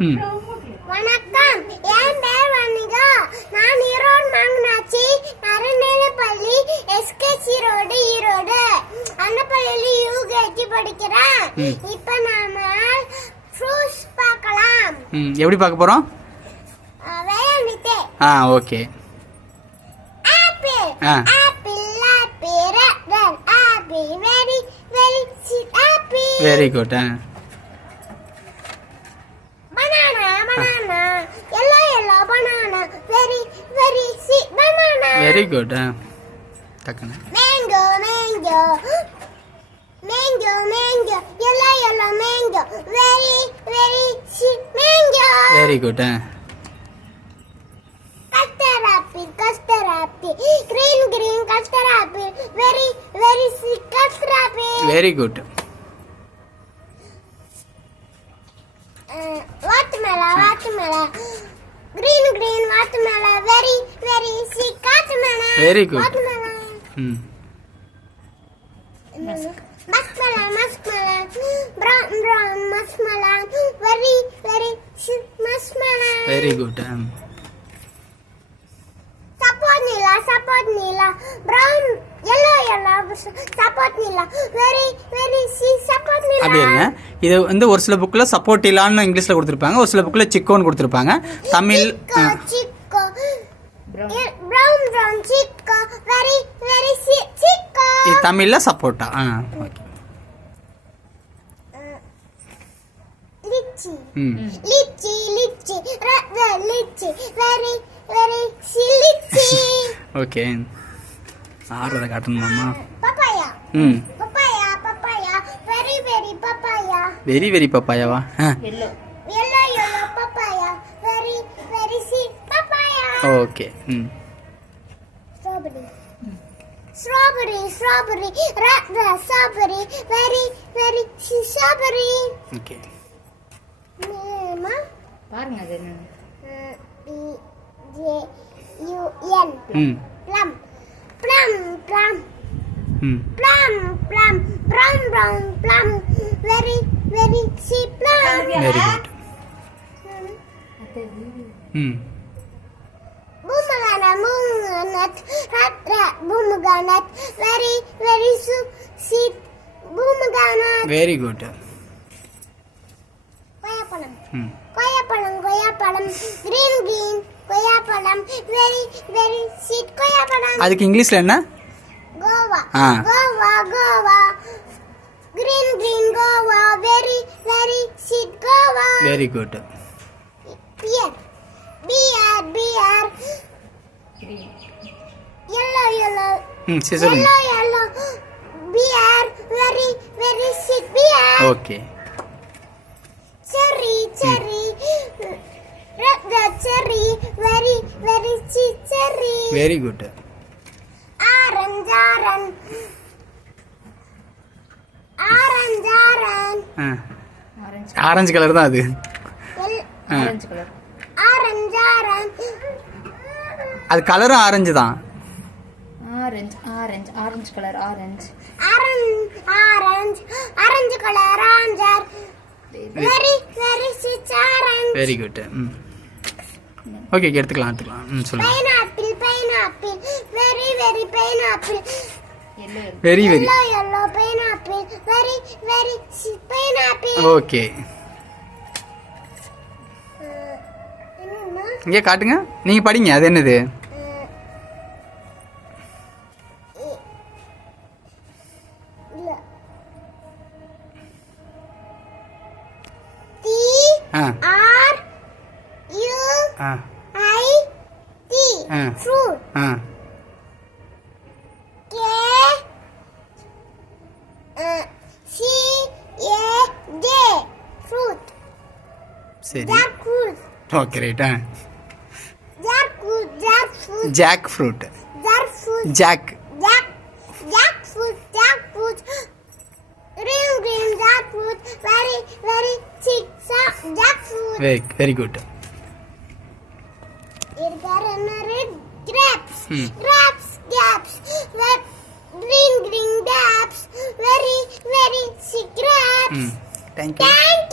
வணக்கம் என் பேர் வணிகா நான் ஈரோடு மாங்கனாச்சி நரநிலப்பள்ளி எஸ்கேசி ரோடு ஈரோடு அந்த பள்ளியில யூகேஜி படிக்கிறேன் இப்போ நாம ஃப்ரூட்ஸ் பார்க்கலாம் எப்படி பார்க்க போறோம் வேளாண்மித்தே ஆ okay apple apple apple apple very very sweet apple very good ah Very good, huh? Mango, mango, mango, mango, yellow, mango, very sweet mango. Very good, huh? Castor apple, green, castor apple, very sweet castor apple. Very good. Very good hmm very good support நீலா சப்போர்ட் நீலா brown yellow yellow சப்போர்ட் நீலா very very சி சப்போர்ட் நீலா அப்படி இருங்க இது வந்து ஒரு சில புக்கில் சப்போர்ட் இலான்னு இங்கிலீஷில் கொடுத்துருப்பாங்க ஒரு சில புக்கில் சிக்கோன்னு கொடுத்துருப்பாங்க Tamil brown brown chico very very chico இது தமிழ்ல சப்போட்டா ah okay litchi litchi litchi ரத லிச்சி வெரி வெரி சிலிச்சி ஓகே ஆறத காட்டணுமாமா papaya hmm papaya papaya very very papaya very very பப்பாயாவா yellow okay hmm strawberry strawberry strawberry ரா strawberry very very strawberry okay பாருங்க அது என்ன J U N plum plum plum plum plum plum plum bumaganat, rat rat bumaganat, very very sweet bumaganat. Very good. கொய்யாப்பழம் கொய்யாப்பழம் கொய்யாப்பழம் green green கொய்யாப்பழம் very very sweet கொய்யாப்பழம் அதுக்கு இங்கிலீஷ்ல என்ன guava guava guava green green guava very very sweet guava very good pear pear pear very good orange colour தான் அது அது கலரும் ஆரஞ்சு தான் orange orange orange colour orange orange orange colour ஆரஞ்சர் very very சிச் ஆரஞ்சு வெரி குட் ம் okay எடுத்துக்கலாம் எடுத்துக்கலாம் ம் சொல்லுங்க pineapple pineapple very very pineapple very very yellow pineapple very very sweet pineapple okay இங்கே காட்டுங்க நீங்கள் படிங்க அது என்னது ஆ R U ah I T ah. fruit ah K uh, C A J fruit சரி jackfruit okay right ah jackfruit jackfruit jackfruit jackfruit jack jack jackfruit jackfruit green green jackfruit very very thick soft jackfruit. Very, very good. Grapes, hmm. grapes, green, green very, very grapes. Hmm. Thank you. Thank